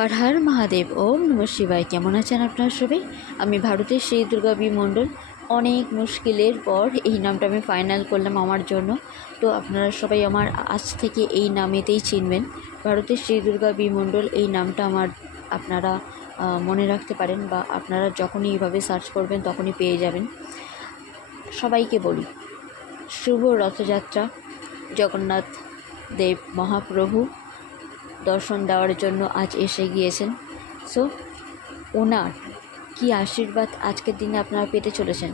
হর হর মহাদেব, ওম নমঃ শিবায়। কেমন আছেন আপনারা সবাই? আমি ভারতের শ্রী দুর্গা বি মণ্ডল। অনেক মুশকিলের পর এই নামটা আমি ফাইনাল করলাম আমার জন্য। তো আপনারা সবাই আমার আজ থেকে এই নামেতেই চিনবেন, ভারতের শ্রী দুর্গা বি মণ্ডল। এই নামটা আমার আপনারা মনে রাখতে পারেন, বা আপনারা যখনই এইভাবে সার্চ করবেন তখনই পেয়ে যাবেন। সবাইকে বলি, শুভ রথযাত্রা। জগন্নাথ দেব মহাপ্রভু দর্শন দেওয়ার জন্য আজ এসে গিয়েছেন। সো ওনার কি আশীর্বাদ আজকের দিনে আপনারা পেতে চলেছেন,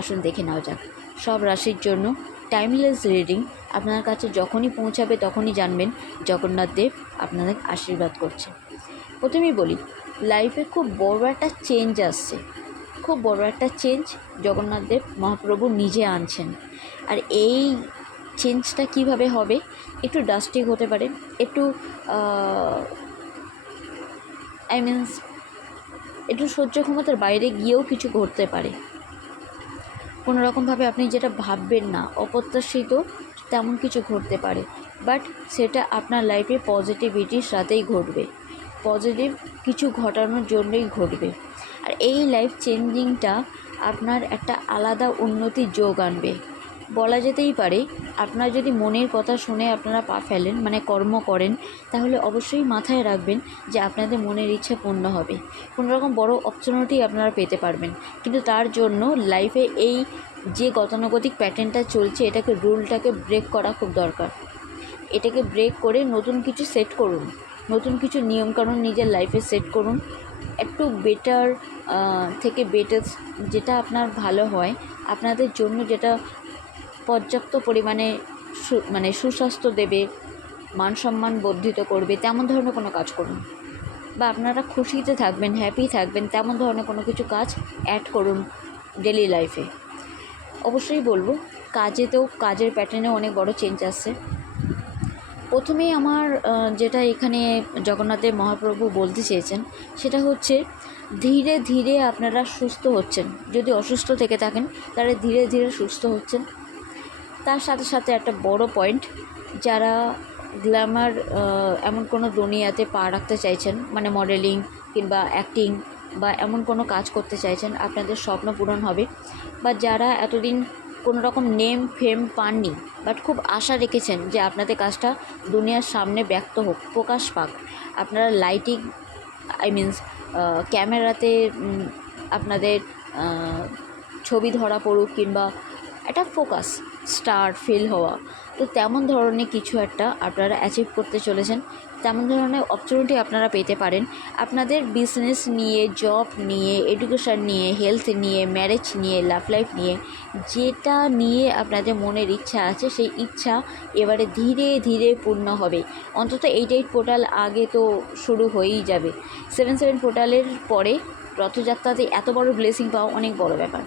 আসুন দেখে নেওয়া যাক। সব রাশির জন্য টাইমলেস রিডিং আপনার কাছে যখনই পৌঁছাবে তখনই জানবেন জগন্নাথ দেব আপনাদের আশীর্বাদ করছে। প্রথমেই বলি, লাইফে খুব বড় একটা চেঞ্জ আসছে, খুব বড় একটা চেঞ্জ জগন্নাথ দেব মহাপ্রভু নিজে আনছেন। আর এই চেঞ্জটা কিভাবে হবে? একটু ডাস্টিং হতে পারে, একটু একটু সহ্য ক্ষমতার বাইরে গিয়েও কিছু ঘটতে পারে। কোনো রকমভাবে আপনি যেটা ভাববেন না, অপ্রত্যাশিত তেমন কিছু ঘটতে পারে, বাট সেটা আপনার লাইফে পজিটিভিটির সাথেই ঘটবে, পজিটিভ কিছু ঘটানোর জন্যই ঘটবে। আর এই লাইফ চেঞ্জিংটা আপনার একটা আলাদা উন্নতির যোগ আনবে। বলা যেতেই পারে, আপনার যদি মনের কথা শুনে আপনারা পা ফেলেন, মানে কর্ম করেন, তাহলে অবশ্যই মাথায় রাখবেন যে আপনাদের মনের ইচ্ছা পূর্ণ হবে। কোনো রকম বড় অপরচুনিটি আপনারা পেতে পারবেন, কিন্তু তার জন্য লাইফে এই যে গতানুগতিক প্যাটার্নটা চলছে, এটাকে রুলটাকে ব্রেক করা খুব দরকার। এটাকে ব্রেক করে নতুন কিছু সেট করুন, নতুন কিছু নিয়মকানুন নিজের লাইফে সেট করুন। একটু বেটার থেকে বেটার, যেটা আপনার ভালো হয় আপনাদের জন্য, যেটা পর্যাপ্ত পরিমাণে সুস্বাস্থ্য দেবে, মান সম্মান বর্ধিত করবে, তেমন ধরনের কোনো কাজ করুন। বা আপনারা খুশিতে থাকবেন, হ্যাপি থাকবেন, তেমন ধরনের কোনো কিছু কাজ অ্যাড করুন ডেলি লাইফে। অবশ্যই বলবো, কাজের প্যাটার্নে অনেক বড় চেঞ্জ আসছে। প্রথমেই আমার যেটা এখানে জগন্নাথের মহাপ্রভু বলতে চেয়েছেন, সেটা হচ্ছে ধীরে ধীরে আপনারা সুস্থ হচ্ছেন। যদি অসুস্থ থেকে থাকেন তাহলে ধীরে ধীরে সুস্থ হচ্ছেন। তার সাথে সাথে একটা বড় পয়েন্ট, যারা গ্ল্যামার এমন কোনো দুনিয়াতে পা রাখতে চাইছেন, মানে মডেলিং কিংবা অ্যাক্টিং বা এমন কোনো কাজ করতে চাইছেন, আপনাদের স্বপ্ন পূরণ হবে। বা যারা এতদিন কোনো রকম নেম ফেম পাননি, বাট খুব আশা রেখেছেন যে আপনাদের কাজটা দুনিয়ার সামনে ব্যক্ত হোক, প্রকাশ পাক, আপনারা লাইটিং ক্যামেরাতে আপনাদের ছবি ধরা পড়ুক, কিংবা একটা ফোকাস স্টার ফিল হওয়া, তো তেমন ধরনের কিছু একটা আপনারা অ্যাচিভ করতে চলেছেন। তেমন ধরনের অপরচুনিটি আপনারা পেতে পারেন। আপনাদের বিজনেস নিয়ে, জব নিয়ে, এডুকেশান নিয়ে, হেলথ নিয়ে, ম্যারেজ নিয়ে, লাভ লাইফ নিয়ে, যেটা নিয়ে আপনাদের মনের ইচ্ছা আছে, সেই ইচ্ছা এবারে ধীরে ধীরে পূর্ণ হবে। অন্তত 8 পোর্টাল আগে তো শুরু হয়েই যাবে। 7 পোর্টালের পরে রথযাত্রাতে এত বড় ব্লেসিং পাওয়া অনেক বড় ব্যাপার।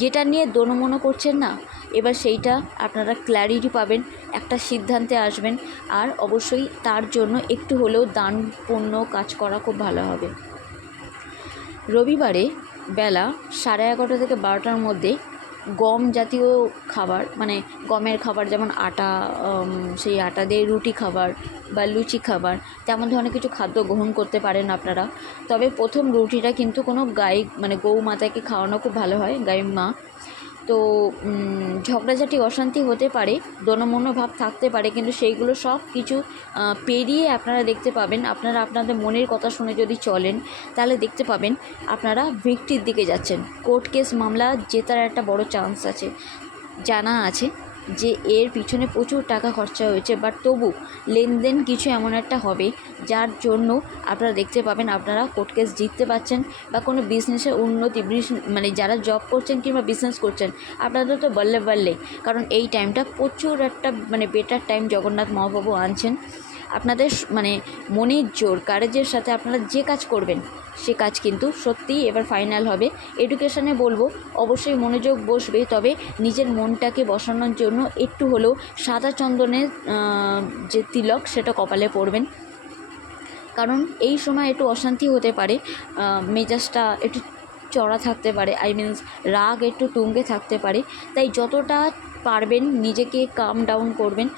যেটা নিয়ে দোনমনো করছেন না, এবার সেইটা আপনারা ক্ল্যারিটি পাবেন, একটা সিদ্ধান্তে আসবেন। আর অবশ্যই তার জন্য একটু হলেও দান পুণ্য কাজ করা খুব ভালো হবে। রবিবারে বেলা 11:30 থেকে 12টার মধ্যে গম জাতীয় খাবার, মানে গমের খাবার, যেমন আটা, সেই আটা দিয়ে রুটি খাবার বা লুচি খাবার, তেমন ধরনের কিছু খাদ্য গ্রহণ করতে পারেন আপনারা। তবে প্রথম রুটিটা কিন্তু কোনো গৌ মাতাকে খাওয়ানো খুব ভালো হয়, গাই মা। তো ঝগড়াঝাটি অশান্তি হতে পারে, দোনমনো ভাব থাকতে পারে, কিন্তু সেইগুলো সব কিছু পেরিয়ে আপনারা দেখতে পাবেন, আপনারা আপনাদের মনের কথা শুনে যদি চলেন, তাহলে দেখতে পাবেন আপনারা ভিক্টরির দিকে যাচ্ছেন। কোর্ট কেস মামলা জেতার একটা বড় চান্স আছে। জানা আছে যে এর পিছনে প্রচুর টাকা খরচা হয়েছে, বাট তবু লেনদেন কিছু এমন একটা হবে যার জন্য আপনারা দেখতে পাবেন আপনারা কোর্ট কেস জিততে পারছেন, বা কোনো বিজনেসের উন্নতি, যারা জব করছেন কিংবা বিজনেস করছেন, আপনাদের তো বললে, কারণ এই টাইমটা প্রচুর একটা বেটার টাইম জগন্নাথ মহাপ্রভু আনছেন। আপনাদের মনের জোর, কারেজের সাথে আপনারা যে কাজ করবেন, সে কাজ কিন্তু সত্যিই এবার ফাইনাল হবে। এডুকেশানে বলবো, অবশ্যই মনোযোগ বসবে, তবে নিজের মনটাকে বসানোর জন্য একটু হলেও সাদা চন্দনের যে তিলক, সেটা কপালে পরবেন। কারণ এই সময় একটু অশান্তি হতে পারে, মেজাজটা একটু চড়া থাকতে পারে, রাগ একটু তুঙ্গে থাকতে পারে। তাই যতটা পারবেন নিজেকে কাম ডাউন করবেন।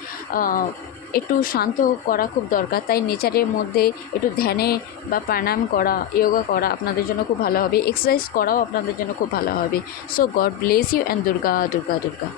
একটু শান্ত করা খুব দরকার, তাই নেচারের মধ্যে একটু ধ্যানে বা প্রাণায়াম করা, যোগা করা আপনাদের জন্য খুব ভালো হবে, এক্সারসাইজ করাও আপনাদের জন্য খুব ভালো হবে। So God bless you and Durga Durga Durga.